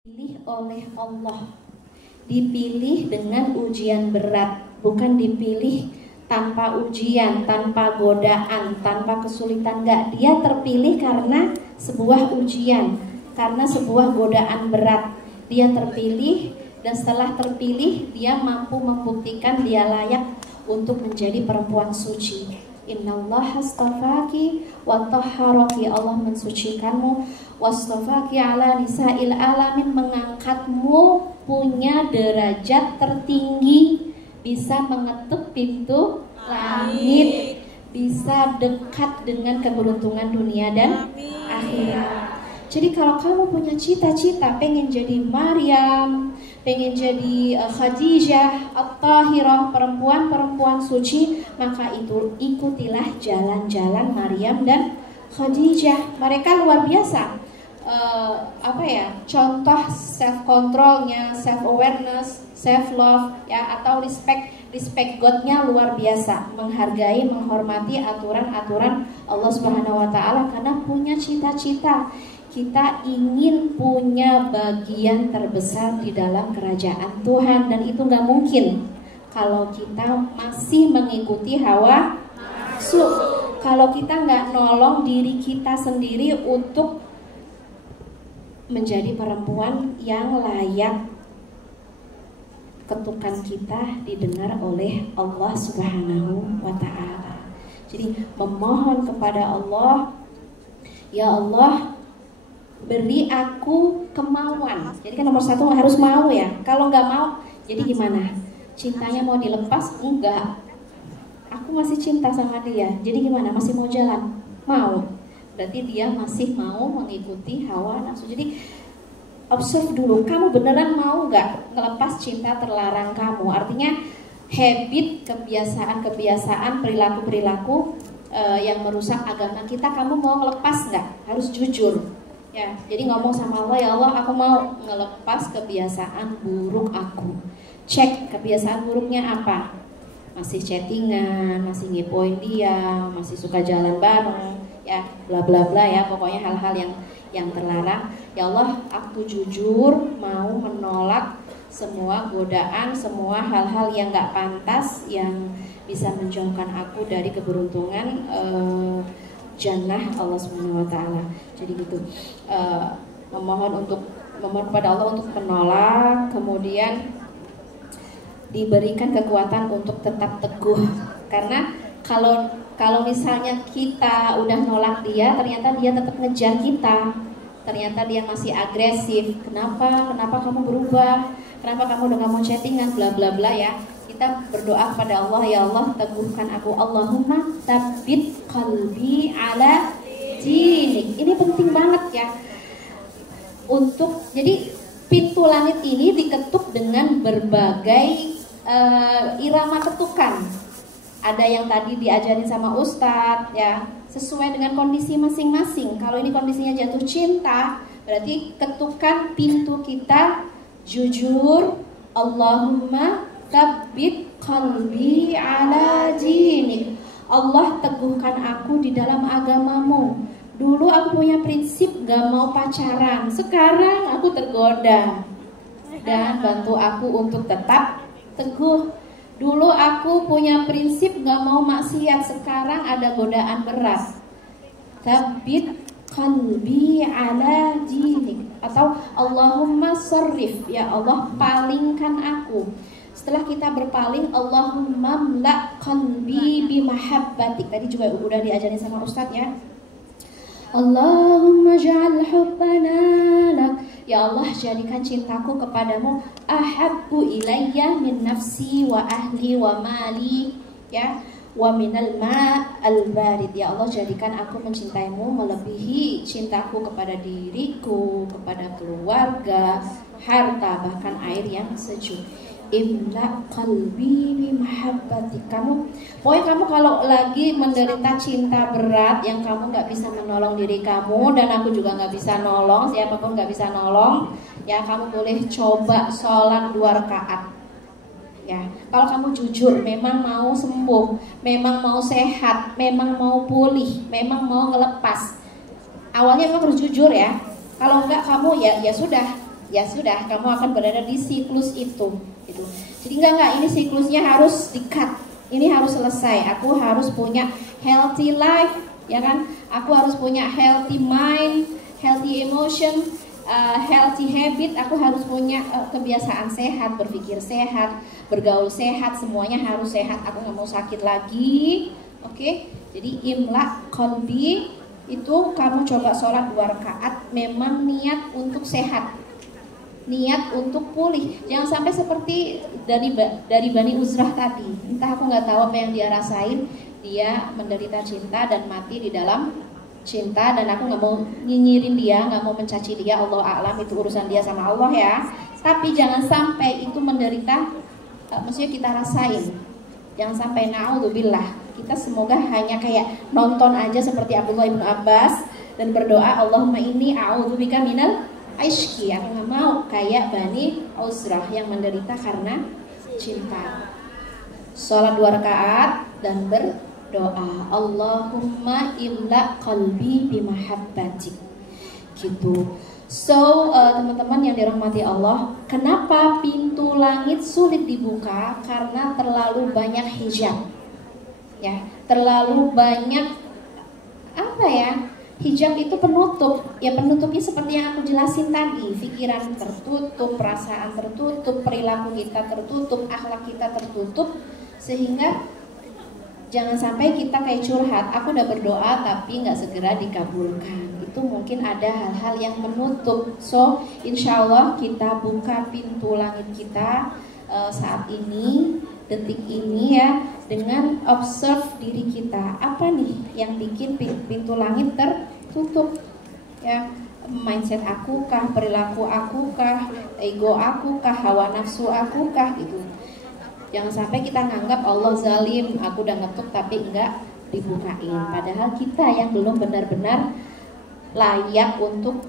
Dipilih oleh Allah, dipilih dengan ujian berat, bukan dipilih tanpa ujian, tanpa godaan, tanpa kesulitan. Enggak, dia terpilih karena sebuah ujian, karena sebuah godaan berat. Dia terpilih, dan setelah terpilih dia mampu membuktikan dia layak untuk menjadi perempuan suci. Innallaha astafaki wa tahharaki, Allah mensucikanmu, wastafaki ala nisa'il alamin, mengangkatmu punya derajat tertinggi, bisa mengetuk pintu langit, bisa dekat dengan keberuntungan dunia dan akhirat. Jadi kalau kamu punya cita-cita pengen jadi Maryam, pengen jadi Khadijah At-Tahirah, perempuan-perempuan suci, maka itu ikutilah jalan-jalan Maryam dan Khadijah. Mereka luar biasa. Contoh self controlnya, self awareness, self love, ya, atau respect God-nya luar biasa, menghargai, menghormati aturan-aturan Allah Subhanahu wa taala karena punya cita-cita. Kita ingin punya bagian terbesar di dalam kerajaan Tuhan, dan itu nggak mungkin kalau kita masih mengikuti hawa nafsu. Kalau kita nggak nolong diri kita sendiri untuk menjadi perempuan yang layak ketukan kita didengar oleh Allah Subhanahu wa ta'ala. Jadi memohon kepada Allah, ya Allah, beri aku kemauan. Jadi kan nomor satu harus mau ya. Kalau nggak mau, jadi gimana? Cintanya mau dilepas? Enggak. Aku masih cinta sama dia. Jadi gimana? Masih mau jalan? Mau. Berarti dia masih mau mengikuti hawa nafsu. Jadi observe dulu, kamu beneran mau nggak ngelepas cinta terlarang kamu? Artinya habit, kebiasaan, perilaku-perilaku yang merusak agama kita, kamu mau ngelepas nggak? Harus jujur. Ya, jadi ngomong sama Allah, ya Allah, aku mau ngelepas kebiasaan buruk aku. Cek kebiasaan buruknya apa? Masih chattingan, masih ngepoin dia, masih suka jalan bareng, ya, bla bla bla ya, pokoknya hal-hal yang terlarang. Ya Allah, aku jujur mau menolak semua godaan, semua hal-hal yang gak pantas yang bisa menjauhkan aku dari keberuntungan jannah Allah Subhanahu wa taala. Jadi gitu. Memohon kepada Allah untuk menolak, kemudian diberikan kekuatan untuk tetap teguh. Karena kalau misalnya kita udah nolak dia, ternyata dia tetap ngejar kita, ternyata dia masih agresif. Kenapa kamu berubah? Kenapa kamu udah gak mau chattingan? Bla bla bla ya. Kita berdoa kepada Allah, ya Allah, teguhkan aku. Allahumma tsabbit qalbi ala dinik. Ini penting banget ya. Jadi pintu langit ini diketuk dengan berbagai irama ketukan. Ada yang tadi diajarin sama Ustadz ya, sesuai dengan kondisi masing-masing. Kalau ini kondisinya jatuh cinta, berarti ketukan pintu kita jujur, Allahumma tsabbit qalbi ala dinik. Allah, teguhkan aku di dalam agamamu. Dulu aku punya prinsip gak mau pacaran, sekarang aku tergoda, dan bantu aku untuk tetap teguh. Dulu aku punya prinsip gak mau maksiat, sekarang ada godaan berat. Tsabbit qalbi ala dinik. Atau Allahumma sarrif, ya Allah, palingkan aku. Setelah kita berpaling, Allahumma mla qalbi bimahabbatik. Tadi juga udah diajarin sama Ustadz ya. Allahumma ja'al hubbana lak. Ya Allah, jadikan cintaku kepadamu ahabbu ilayya min nafsi wa ahli wa mali, ya, wa minal ma'al barid. Ya Allah, jadikan aku mencintaimu melebihi cintaku kepada diriku, kepada keluarga, harta, bahkan air yang sejuk. Imla qalbi bimahabbatik. Pokoknya kamu kalau lagi menderita cinta berat yang kamu nggak bisa menolong diri kamu, dan aku juga nggak bisa nolong, siapapun nggak bisa nolong, ya, kamu boleh coba sholat 2 rakaat. Ya, kalau kamu jujur, memang mau sembuh, memang mau sehat, memang mau pulih, memang mau ngelepas. Awalnya memang harus jujur ya. Kalau enggak, kamu ya sudah, ya sudah, kamu akan berada di siklus itu gitu. Jadi enggak, ini siklusnya harus di-cut, ini harus selesai. Aku harus punya healthy life, ya kan? Aku harus punya healthy mind, healthy emotion, healthy habit. Aku harus punya kebiasaan sehat, berpikir sehat, bergaul sehat, semuanya harus sehat. Aku nggak mau sakit lagi. Oke? Jadi imla qalbi itu kamu coba sholat 2 rakaat, memang niat untuk sehat, niat untuk pulih. Jangan sampai seperti dari Bani Uzrah tadi. Entah, aku nggak tahu apa yang dia rasain. Dia menderita cinta dan mati di dalam cinta, dan aku nggak mau nyinyirin dia, nggak mau mencaci dia. Allah a'lam, itu urusan dia sama Allah ya. Tapi jangan sampai itu menderita, maksudnya kita rasain. Jangan sampai, na'udzubillah. Kita semoga hanya kayak nonton aja seperti Abdullah ibn Abbas dan berdoa, Allahumma inni a'udzubika minal aishki. Aku nggak mau kayak Bani Uzrah yang menderita karena cinta. Sholat 2 rakaat dan berdoa, Allahumma imla qalbi bimahabbatik, gitu. So teman-teman yang dirahmati Allah, kenapa pintu langit sulit dibuka? Karena terlalu banyak hijab, ya, terlalu banyak apa ya? Hijab itu penutup, ya penutupnya seperti yang aku jelasin tadi. Pikiran tertutup, perasaan tertutup, perilaku kita tertutup, akhlak kita tertutup. Sehingga jangan sampai kita kayak curhat, aku udah berdoa tapi nggak segera dikabulkan. Itu mungkin ada hal-hal yang menutup. So insya Allah kita buka pintu langit kita saat ini, detik ini ya, dengan observe diri kita. Apa nih yang bikin pintu langit tertutup? Ya, mindset aku kah, perilaku aku kah, ego aku kah, hawa nafsu aku kah, gitu. Jangan sampai kita nganggap Allah zalim, aku udah ngetuk tapi enggak dibukain. Padahal kita yang belum benar-benar layak untuk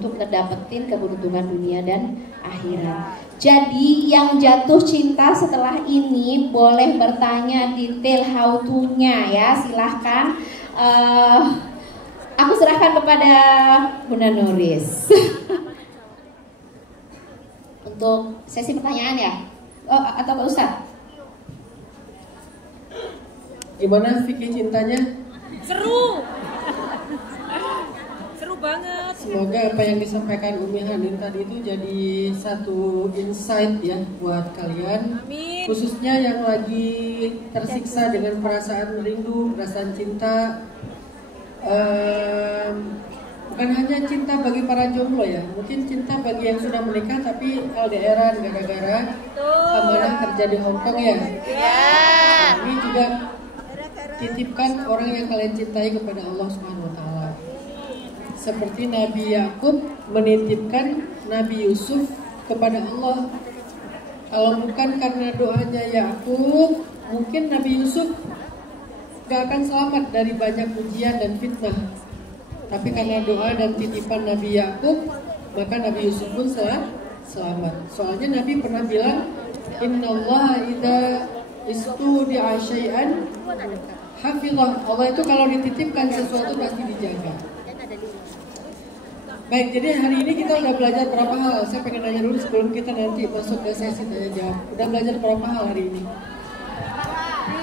ngedapetin keberuntungan dunia dan akhirat. Jadi yang jatuh cinta setelah ini boleh bertanya detail how to-nya ya, silahkan. Aku serahkan kepada Bunda Nuris untuk sesi pertanyaan ya. Oh, atau Pak Ustadz? Gimana fikih cintanya? Seru. Seru banget. Semoga apa yang disampaikan Umi Hanin tadi itu jadi satu insight ya buat kalian. Amin. Khususnya yang lagi tersiksa dengan perasaan rindu, perasaan cinta. Bukan hanya cinta bagi para jomblo ya, mungkin cinta bagi yang sudah menikah tapi LDRan gara-gara amanah kerja di Hongkong ya. Ini juga titipkan orang yang kalian cintai kepada Allah Subhanahu Wa Taala. Seperti Nabi Yakub menitipkan Nabi Yusuf kepada Allah. Kalau bukan karena doanya Yakub, mungkin Nabi Yusuf gak akan selamat dari banyak ujian dan fitnah. Tapi karena doa dan titipan Nabi Yakub, maka Nabi Yusuf pun selamat. Soalnya Nabi pernah bilang, Innallaha idza istudi'a syai'an hafizah. Allah itu kalau dititipkan sesuatu pasti dijaga. Baik, jadi hari ini kita udah belajar berapa hal? Saya pengen nanya dulu sebelum kita nanti masuk ke sesi tanya jawab. Udah belajar berapa hal hari ini?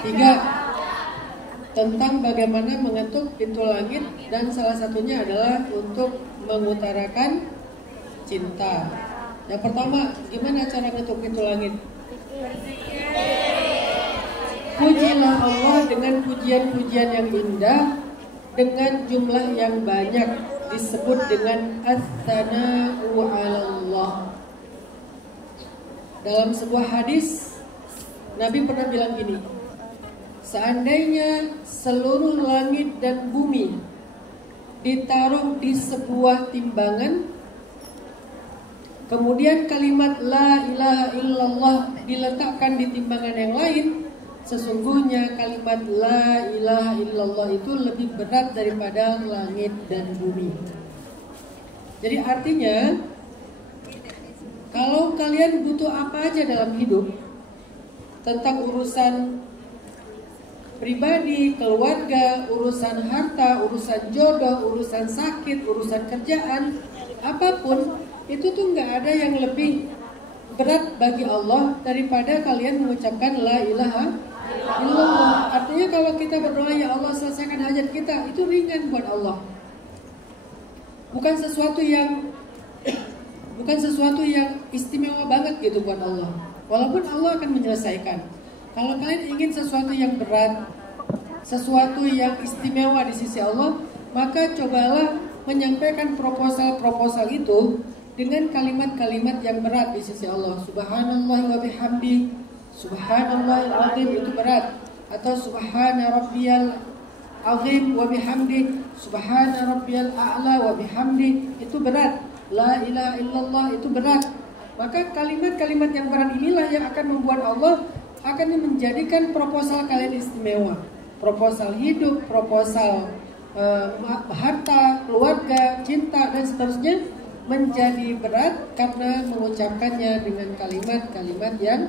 3. Tentang bagaimana mengetuk pintu langit, dan salah satunya adalah untuk mengutarakan cinta. Yang pertama, gimana cara ngetuk pintu langit? Pujilah Allah dengan pujian-pujian yang indah, dengan jumlah yang banyak, disebut dengan as-sana'u 'alallah. Dalam sebuah hadis, Nabi pernah bilang gini, seandainya seluruh langit dan bumi ditaruh di sebuah timbangan, kemudian kalimat la ilaha illallah diletakkan di timbangan yang lain, sesungguhnya kalimat la ilaha illallah itu lebih berat daripada langit dan bumi. Jadi artinya, kalau kalian butuh apa aja dalam hidup, tentang urusan pribadi, keluarga, urusan harta, urusan jodoh, urusan sakit, urusan kerjaan, apapun, itu tuh nggak ada yang lebih berat bagi Allah daripada kalian mengucapkan la ilaha illallah. Artinya kalau kita berdoa, ya Allah selesaikan hajat kita, itu ringan buat Allah. Bukan sesuatu yang istimewa banget gitu buat Allah. Walaupun Allah akan menyelesaikan. Kalau kalian ingin sesuatu yang berat, sesuatu yang istimewa di sisi Allah, maka cobalah menyampaikan proposal itu dengan kalimat-kalimat yang berat di sisi Allah. Subhanallah wa bihamdi, subhanallahil azim, itu berat. Atau subhana rabbiyal azim wa bihamdi, subhana rabbiyal a'la wa bihamdi, itu berat. La ilaha illallah, itu berat. Maka kalimat-kalimat yang berat inilah yang akan membuat Allah akan menjadikan proposal kalian istimewa. Proposal hidup, proposal harta, keluarga, cinta, dan seterusnya menjadi berat karena mengucapkannya dengan kalimat-kalimat yang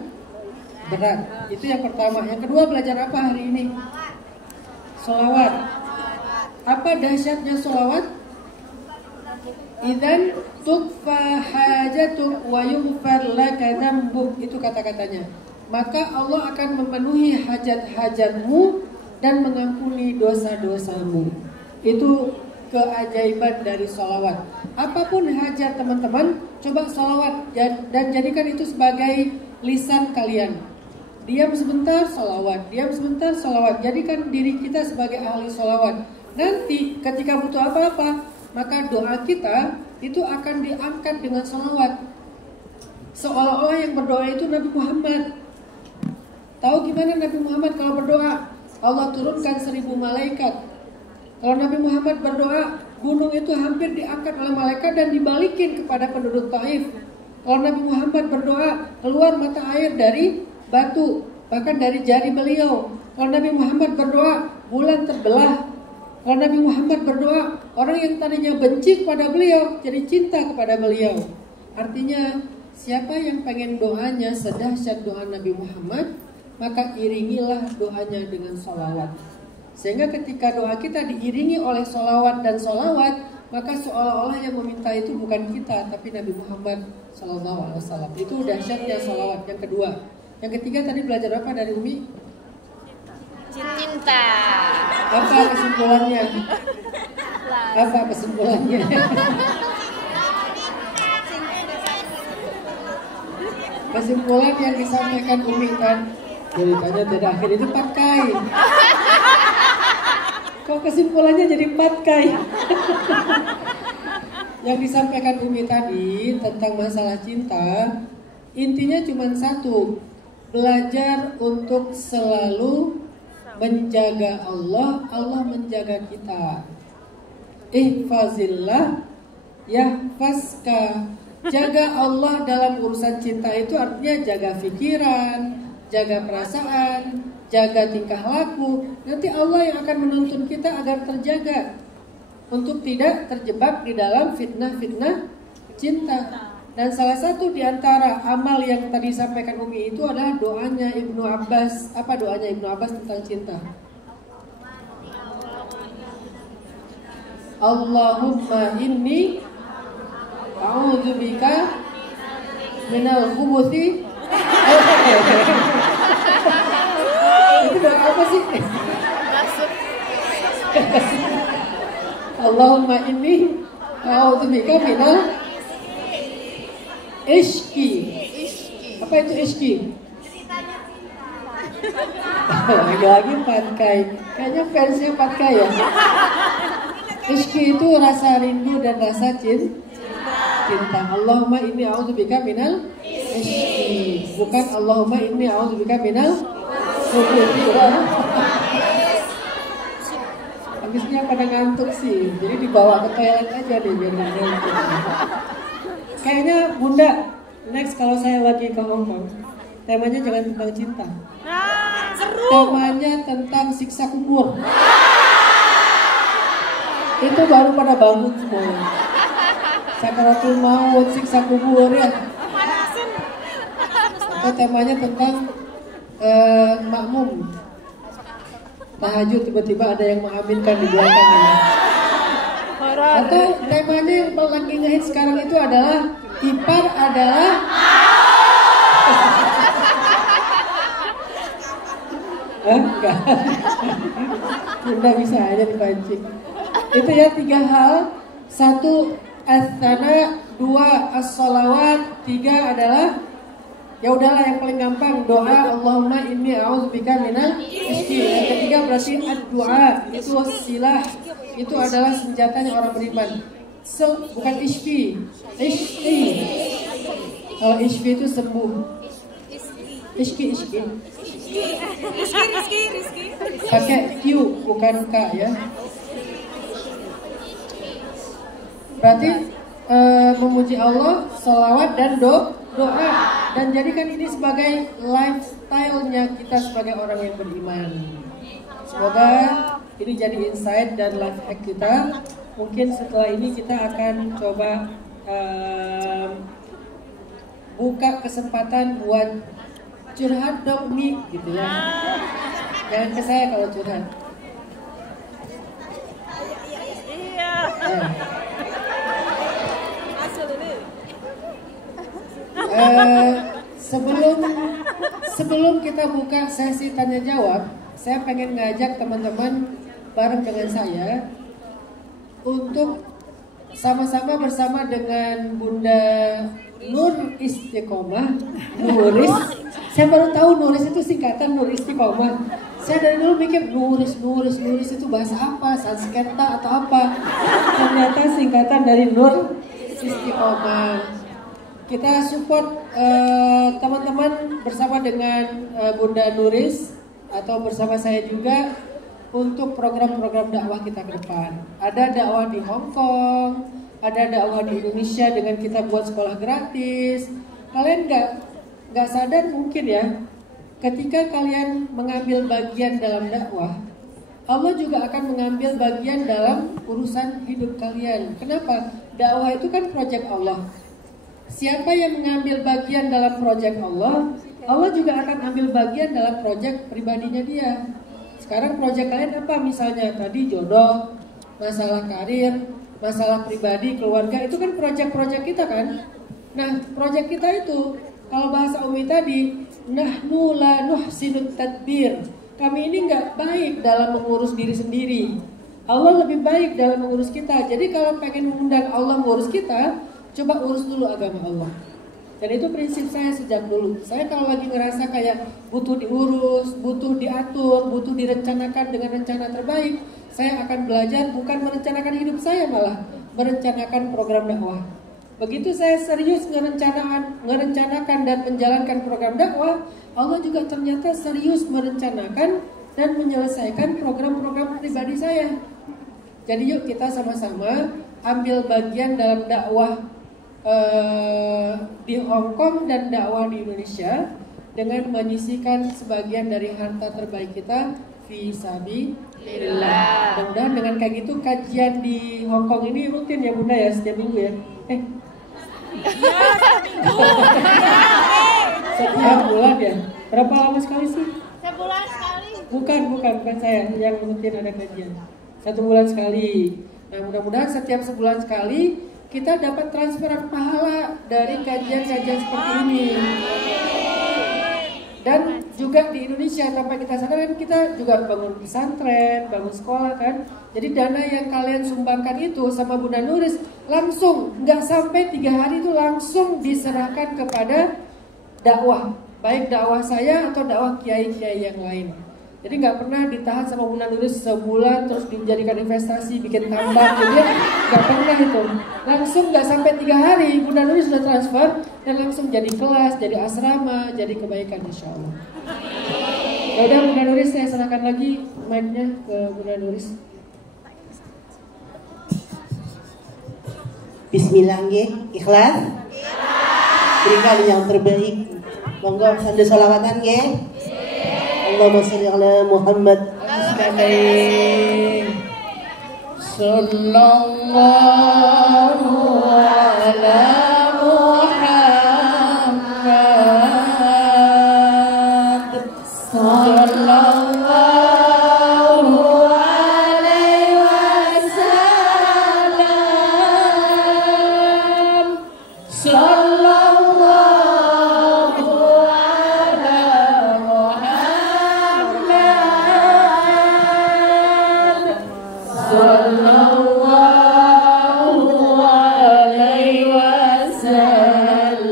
berat. Itu yang pertama. Yang kedua, belajar apa hari ini? Sholawat. Apa dahsyatnya sholawat? Idzan tukfa hajatuk wa yughfar laka dzambuk, itu kata-katanya. Maka Allah akan memenuhi hajat-hajatmu dan mengampuni dosa-dosamu. Itu keajaiban dari sholawat. Apapun hajat teman-teman, coba sholawat dan jadikan itu sebagai lisan kalian. Diam sebentar sholawat, diam sebentar sholawat. Jadikan diri kita sebagai ahli sholawat. Nanti ketika butuh apa-apa, maka doa kita itu akan diangkat dengan sholawat. Seolah-olah yang berdoa itu Nabi Muhammad. Tahu gimana Nabi Muhammad kalau berdoa? Allah turunkan 1000 malaikat. Kalau Nabi Muhammad berdoa, gunung itu hampir diangkat oleh malaikat dan dibalikin kepada penduduk Taif. Kalau Nabi Muhammad berdoa, keluar mata air dari batu, bahkan dari jari beliau. Kalau Nabi Muhammad berdoa, bulan terbelah. Kalau Nabi Muhammad berdoa, orang yang tadinya benci kepada beliau jadi cinta kepada beliau. Artinya, siapa yang pengen doanya sedahsyat doa Nabi Muhammad, maka iringilah doanya dengan sholawat. Sehingga ketika doa kita diiringi oleh sholawat dan sholawat, maka seolah-olah yang meminta itu bukan kita, tapi Nabi Muhammad SAW. Itu dahsyatnya sholawat. Yang kedua. Yang ketiga tadi belajar apa dari Umi? Cinta. Apa kesimpulannya? Apa kesimpulannya? Kesimpulan yang disampaikan Umi kan, ceritanya terakhir itu pakai. Kok kesimpulannya jadi patkai? Yang disampaikan Umi tadi tentang masalah cinta, intinya cuma satu, belajar untuk selalu menjaga Allah, Allah menjaga kita. Ihfazillah yahfazka. Jaga Allah dalam urusan cinta itu artinya jaga pikiran, jaga perasaan, jaga tingkah laku. Nanti Allah yang akan menuntun kita agar terjaga untuk tidak terjebak di dalam fitnah-fitnah cinta. Dan salah satu di antara amal yang tadi sampaikan Umi itu adalah doanya Ibnu Abbas. Apa doanya Ibnu Abbas tentang cinta? Allahumma inni a'udzubika minal khubuthi. Itu doa apa sih? Allahumma inni a'udzubika minal ishki. Apa itu ishki? Lagi-lagi patkai. Kayaknya fansnya patkai ya. Ishki itu rasa rindu dan rasa cinta. Allahumma inni a'udzubika minal ishki. Bukan Allahumma inni a'udzubika minal khubuthi. Habisnya pada ngantuk sih. Jadi dibawa ke toilet aja deh biar ngantuk. Kayaknya Bunda, next kalau saya lagi ke Hongkong, temanya jangan tentang cinta. Seru. Temanya tentang siksa kubur. Itu baru pada bangun semua. Sakaratul maut, siksa kubur ya. Atau temanya tentang makmum. Tahajud tiba-tiba ada yang mengaminkan di belakang. Atau temanya yang lagi ngehit sekarang itu adalah Ipar adalah enggak. Bunda bisa aja dipancing. Itu ya 3 hal. 1 as-sana, 2 as-salawat, 3 adalah ya udahlah yang paling gampang doa Allahumma inni a'udzubika minal isyi. Yang ketiga berarti ad-du'a, itu silah, itu adalah senjatanya orang beriman. Bukan isfi. Kalau isfi itu sembuh. Rizki. Pakai Q bukan K ya. Berarti memuji Allah, salawat dan doa, dan jadikan ini sebagai lifestyle-nya kita sebagai orang yang beriman. Semoga ini jadi insight dan life hack kita. Mungkin setelah ini kita akan coba buka kesempatan buat curhat dong Mi gitu ya. Jangan ke saya kalau curhat. Sebelum kita buka sesi tanya jawab, saya pengen ngajak teman-teman bareng dengan saya untuk sama-sama bersama dengan Bunda Nur Istiqomah, Nuris. Saya baru tahu Nuris itu singkatan Nur Istiqomah. Saya dari dulu mikir Nuris itu bahasa apa, Sanskerta atau apa. Ternyata singkatan dari Nur Istiqomah. Kita support teman-teman bersama dengan Bunda Nuris atau bersama saya juga untuk program-program dakwah kita ke depan. Ada dakwah di Hong Kong, ada dakwah di Indonesia dengan kita buat sekolah gratis. Kalian nggak sadar mungkin ya, ketika kalian mengambil bagian dalam dakwah, Allah juga akan mengambil bagian dalam urusan hidup kalian. Kenapa? Dakwah itu kan proyek Allah. Siapa yang mengambil bagian dalam proyek Allah, Allah juga akan ambil bagian dalam proyek pribadinya dia. Sekarang proyek kalian apa? Misalnya tadi jodoh, masalah karir, masalah pribadi, keluarga, itu kan proyek-proyek kita kan. Nah, proyek kita itu, kalau bahasa Umi tadi, nahnu la nuhsinut tadbir. Kami ini nggak baik dalam mengurus diri sendiri. Allah lebih baik dalam mengurus kita. Jadi kalau pengen mengundang Allah mengurus kita, coba urus dulu agama Allah. Dan itu prinsip saya sejak dulu. Saya kalau lagi ngerasa kayak butuh diurus, butuh diatur, butuh direncanakan dengan rencana terbaik, saya akan belajar bukan merencanakan hidup saya, malah merencanakan program dakwah. Begitu saya serius merencanakan dan menjalankan program dakwah, Allah juga ternyata serius merencanakan dan menyelesaikan program-program pribadi saya. Jadi yuk kita sama-sama ambil bagian dalam dakwah di Hong Kong dan dakwah di Indonesia dengan menyisihkan sebagian dari harta terbaik kita fisabilillah. Mudah-mudahan dengan kayak gitu kajian di Hong Kong ini rutin ya Bunda ya, setiap minggu ya. Setiap bulan ya. Berapa lama sekali sih? Sebulan sekali. Bukan saya yang rutin ada kajian. 1 bulan sekali. Nah mudah-mudahan setiap sebulan sekali kita dapat transferan pahala dari kajian-kajian seperti ini. Dan juga di Indonesia tanpa kita sadar kan kita juga bangun pesantren, bangun sekolah kan. Jadi dana yang kalian sumbangkan itu sama Bunda Nuris langsung nggak sampai 3 hari itu langsung diserahkan kepada dakwah, baik dakwah saya atau dakwah kiai-kiai yang lain. Jadi nggak pernah ditahan sama Bunda Nuris sebulan terus dijadikan investasi, bikin tambang gitu ya. Nggak pernah itu. Langsung nggak sampai 3 hari Bunda Nuris sudah transfer dan langsung jadi kelas, jadi asrama, jadi kebaikan insya Allah. Ya udah Bunda Nuris, saya serahkan lagi mic-nya ke Bunda Nuris. Bismillah nggih, ikhlas. Berikan yang terbaik. Monggo sanda sholawatan nggih. Allahumma sholli ala Muhammad. Sallallahu ala Muhammad. Sallallahu alaihi wasallam.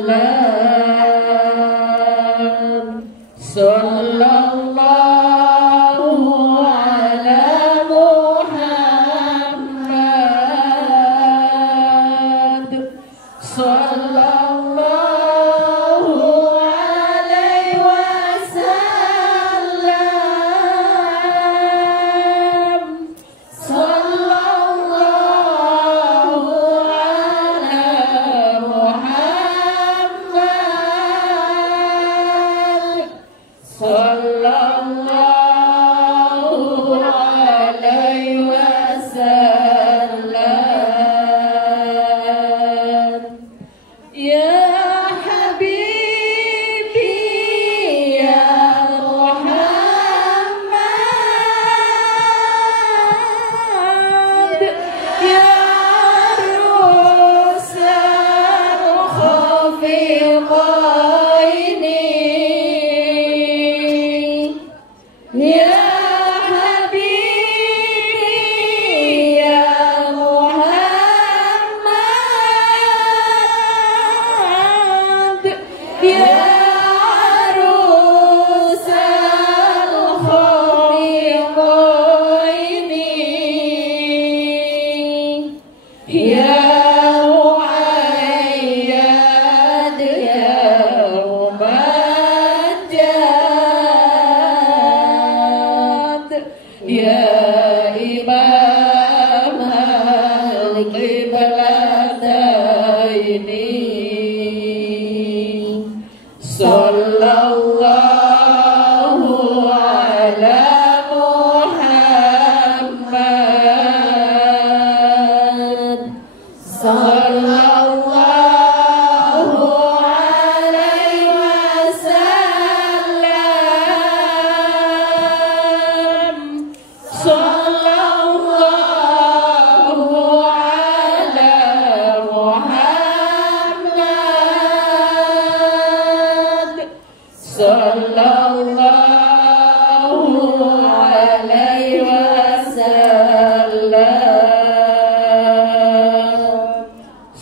wasallam. Sallallahu ala Muhammad. Sallallahu alaihi wasallam. Sallallahu ala Muhammad. Sallallahu alaihi wasallam. Ya Habibi ya Muhammad, ya Rusal Khafiqaini, ya Habibi ya Muhammad, ya Rusal Khafiqaini, ya Muayyad ya Mubajjad, ya Imam al-Qiblataini. Sallallahu ala Muhammad. Sallallahu alaihi wasallam. Sallallahu ala Muhammad. Sallallahu alaihi wasallam.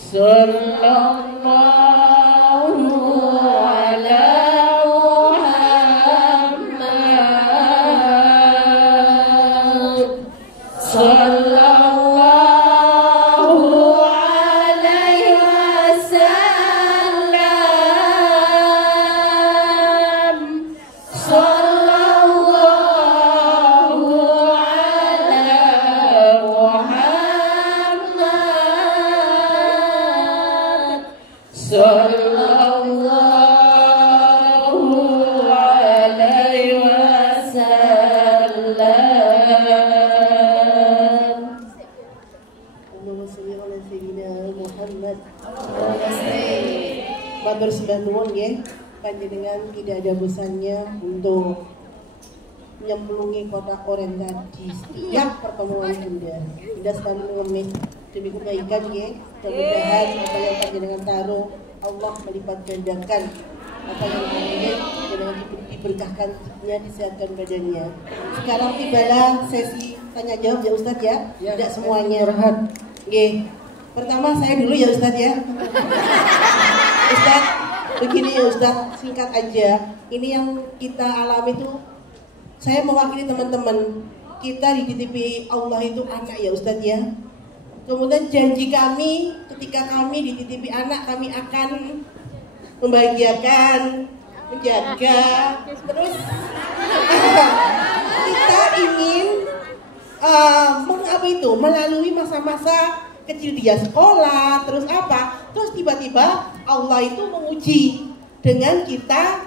Sallallahu ala Muhammad. Sallallahu alaihi wasallam. Sallallahu ala Muhammad. Sallallahu alaihi wasallam. Allahumma sholli ala sayyidina Muhammad. Matur sembah nuwun nggih, panjenengan tidak ada bosannya untuk menyemplungi kotak oren tadi setiap pertemuan Bunda. Bunda selalu mengemis demi kebaikan nggih. Mudah-mudahan apa yang panjenengan taruh Allah melipat gandakan. Apa yang panjenengan diberkahkan hidupnya, disehatkan badannya. Sekarang tibalah sesi tanya jawab ya Ustadz ya. Tidak semuanya. Nggih. Pertama saya dulu ya Ustadz ya. Ustadz, begini ya Ustadz, singkat aja. Ini yang kita alami itu, saya mewakili teman-teman. Kita dititipi Allah itu anak ya Ustadz ya. Kemudian janji kami, ketika kami dititipi anak, kami akan membahagiakan, menjaga, terus kita ingin melalui masa-masa kecil dia sekolah, terus apa, terus tiba-tiba Allah itu menguji dengan kita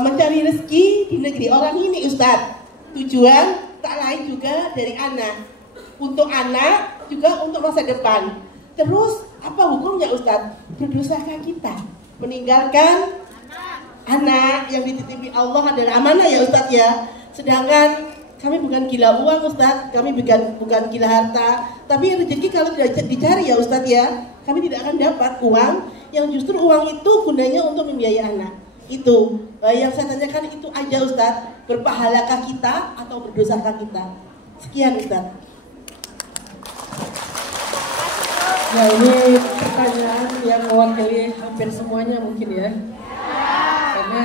mencari rezeki di negeri orang ini Ustadz. Tujuan tak lain juga dari anak, untuk anak juga untuk masa depan. Terus apa hukumnya Ustadz? Berdosakah kita meninggalkan anak yang dititipi Allah adalah amanah ya Ustadz ya. Sedangkan kami bukan gila uang Ustadz, kami bukan gila harta, tapi rezeki kalau tidak dicari ya Ustadz ya, kami tidak akan dapat uang yang justru uang itu gunanya untuk membiayai anak. Itu yang saya tanyakan itu aja Ustadz, berpahalakah kita atau berdosakah kita? Sekian Ustadz. Nah ini pertanyaan yang mewakili hampir semuanya mungkin ya. Karena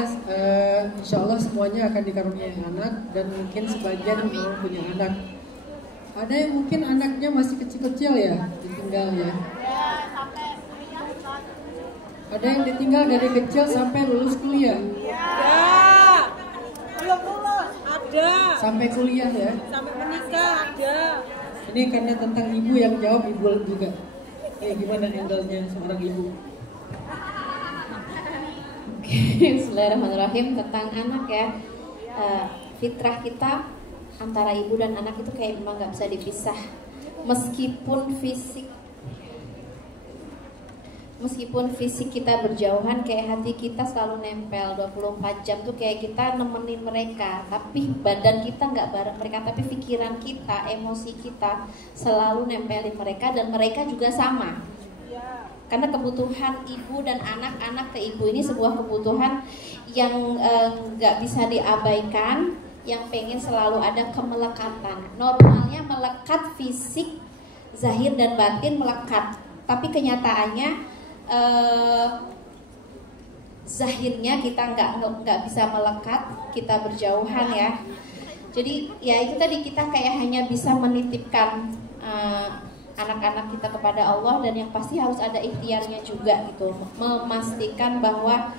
insya Allah semuanya akan dikaruniai anak dan mungkin sebagian memang punya anak. Ada yang mungkin anaknya masih kecil-kecil ya, ditinggal ya. Ada yang ditinggal dari kecil sampai lulus kuliah. Ya. Belum lulus. Ada. Sampai kuliah ya. Sampai menikah ada. Ini karena tentang ibu yang jawab, ibu juga. Gimana angle-nya seorang ibu? Bismillahirrahmanirrahim. Tentang anak ya, fitrah kita antara ibu dan anak itu kayak memang nggak bisa dipisah. Meskipun fisik kita berjauhan, kayak hati kita selalu nempel 24 jam tuh kayak kita nemenin mereka. Tapi badan kita nggak bareng mereka, tapi pikiran kita, emosi kita selalu nempelin mereka, dan mereka juga sama. Karena kebutuhan ibu dan anak ke ibu ini sebuah kebutuhan yang nggak bisa diabaikan, yang pengen selalu ada kemelekatan. Normalnya melekat fisik, zahir dan batin melekat, tapi kenyataannya zahirnya kita nggak bisa melekat, kita berjauhan ya. Jadi ya itu tadi, kita kayak hanya bisa menitipkan anak-anak kita kepada Allah, dan yang pasti harus ada ikhtiarnya juga gitu, memastikan bahwa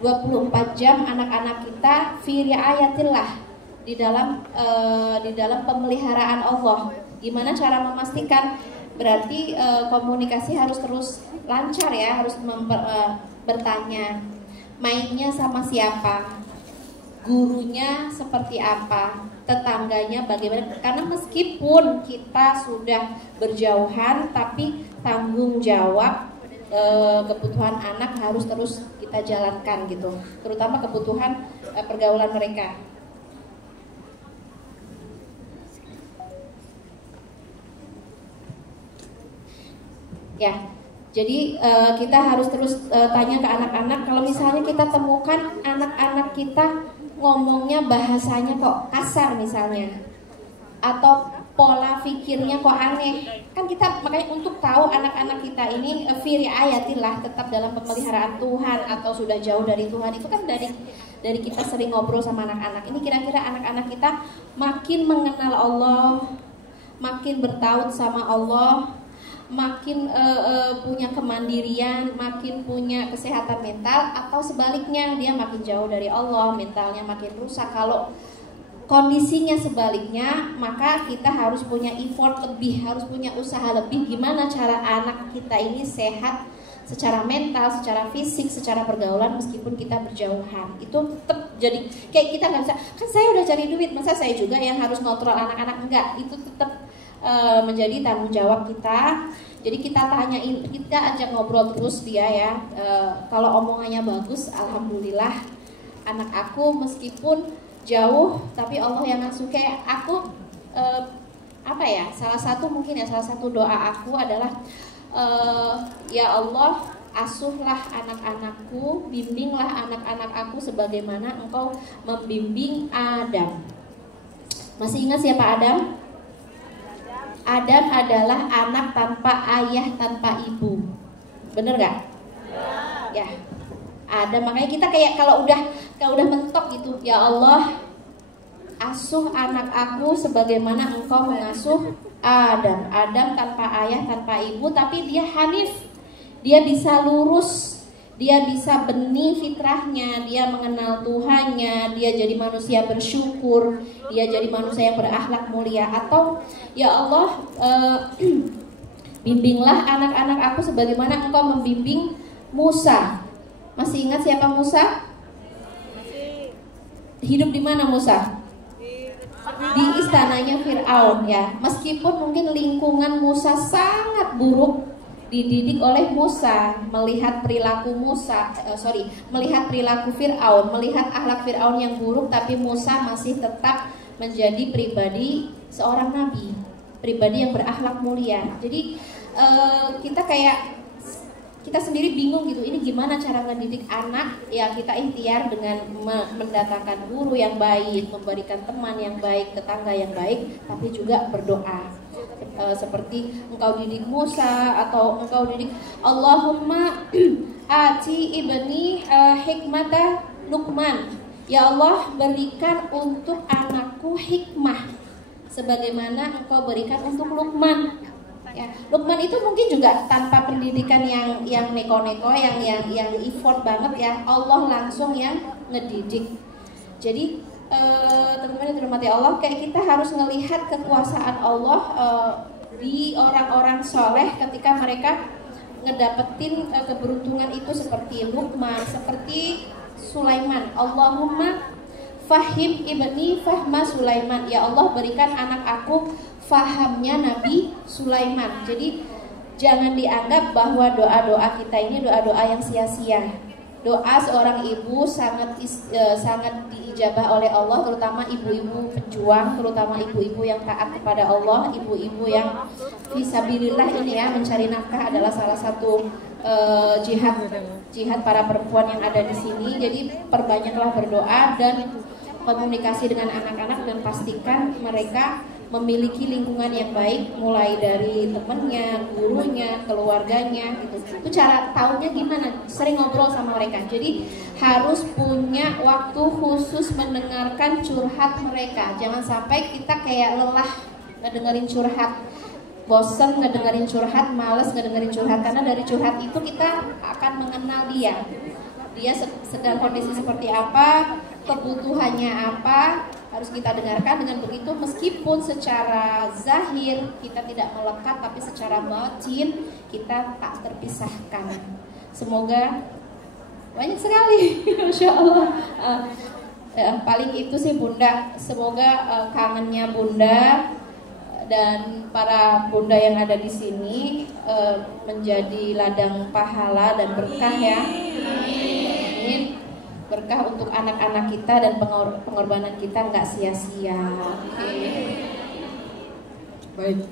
24 jam anak-anak kita fi riayatillah, di dalam pemeliharaan Allah. Gimana cara memastikan? Berarti komunikasi harus terus lancar ya, harus bertanya mainnya sama siapa, gurunya seperti apa, tetangganya bagaimana. Karena meskipun kita sudah berjauhan, tapi tanggung jawab kebutuhan anak harus terus kita jalankan gitu, terutama kebutuhan pergaulan mereka. Ya, jadi kita harus terus tanya ke anak-anak. Kalau misalnya kita temukan anak-anak kita ngomongnya bahasanya kok kasar misalnya, atau pola pikirnya kok aneh, kan kita makanya untuk tahu anak-anak kita ini fi riayatillah, tetap dalam pemeliharaan Tuhan atau sudah jauh dari Tuhan, itu kan dari kita sering ngobrol sama anak-anak ini. Kira-kira anak-anak kita makin mengenal Allah, makin bertaut sama Allah, makin punya kemandirian, makin punya kesehatan mental, atau sebaliknya dia makin jauh dari Allah, mentalnya makin rusak. Kalau kondisinya sebaliknya, maka kita harus punya effort lebih, harus punya usaha lebih. Gimana cara anak kita ini sehat secara mental, secara fisik, secara pergaulan meskipun kita berjauhan. Itu tetap jadi kayak kita nggak bisa, kan saya udah cari duit, masa saya juga yang harus ngontrol anak-anak? Enggak, itu tetap menjadi tanggung jawab kita. Jadi kita tanyain, kita ajak ngobrol terus dia ya. Kalau omongannya bagus, alhamdulillah. Anak aku meskipun jauh, tapi Allah yang ngasuh. Kayak aku salah satu doa aku adalah ya Allah, asuhlah anak-anakku, bimbinglah anak-anak aku sebagaimana Engkau membimbing Adam. Masih ingat siapa Adam? Adam adalah anak tanpa ayah, tanpa ibu. Bener gak? Ya. Adam, makanya kita kayak kalau udah mentok gitu, ya Allah, asuh anak aku sebagaimana Engkau mengasuh Adam. Adam tanpa ayah, tanpa ibu, tapi dia hanif. Dia bisa lurus, dia bisa benih fitrahnya, dia mengenal Tuhannya, dia jadi manusia bersyukur, dia jadi manusia yang berakhlak mulia. Atau ya Allah, bimbinglah anak-anak aku sebagaimana Engkau membimbing Musa. Masih ingat siapa Musa? Hidup di mana Musa? Di istananya Fir'aun ya. Meskipun mungkin lingkungan Musa sangat buruk, dididik oleh Musa, melihat perilaku melihat perilaku Fir'aun, melihat akhlak Fir'aun yang buruk, tapi Musa masih tetap menjadi pribadi seorang nabi, pribadi yang berakhlak mulia. Jadi kita sendiri bingung gitu, ini gimana cara mendidik anak? Ya kita ikhtiar dengan mendatangkan guru yang baik, memberikan teman yang baik, tetangga yang baik, tapi juga berdoa. seperti engkau didik Musa atau engkau didik Allahumma ati ibni hikmata Luqman. Ya Allah, berikan untuk anakku hikmah sebagaimana engkau berikan untuk Luqman. Ya, Luqman itu mungkin juga tanpa pendidikan yang neko-neko, yang effort banget ya. Allah langsung yang ngedidik. Jadi teman-teman yang dirahmati Allah, kayak kita harus melihat kekuasaan Allah di orang-orang soleh ketika mereka ngedapetin keberuntungan itu seperti Luqman, seperti Sulaiman. Allahumma fahim ibni fahma Sulaiman. Ya Allah, berikan anak aku fahamnya Nabi Sulaiman. Jadi jangan dianggap bahwa doa-doa kita ini doa-doa yang sia-sia. Doa seorang ibu sangat diijabah oleh Allah, terutama ibu-ibu pejuang, terutama ibu-ibu yang taat kepada Allah, ibu-ibu yang fisabilillah ini ya, mencari nafkah adalah salah satu jihad para perempuan yang ada di sini. Jadi perbanyaklah berdoa dan komunikasi dengan anak-anak dan pastikan mereka memiliki lingkungan yang baik, mulai dari temennya, gurunya, keluarganya gitu. Itu cara taunya gimana? Sering ngobrol sama mereka. Jadi harus punya waktu khusus mendengarkan curhat mereka. Jangan sampai kita kayak lelah ngedengerin curhat, bosen ngedengerin curhat, males ngedengerin curhat, karena dari curhat itu kita akan mengenal dia sedang kondisi seperti apa, kebutuhannya apa, harus kita dengarkan. Dengan begitu meskipun secara zahir kita tidak melekat, tapi secara batin kita tak terpisahkan. Semoga banyak sekali Masya Allah. Paling itu sih Bunda, semoga kangennya Bunda dan para bunda yang ada di sini menjadi ladang pahala dan berkah ya. Amin. Berkah untuk anak-anak kita dan pengorbanan kita nggak sia-sia. Baik.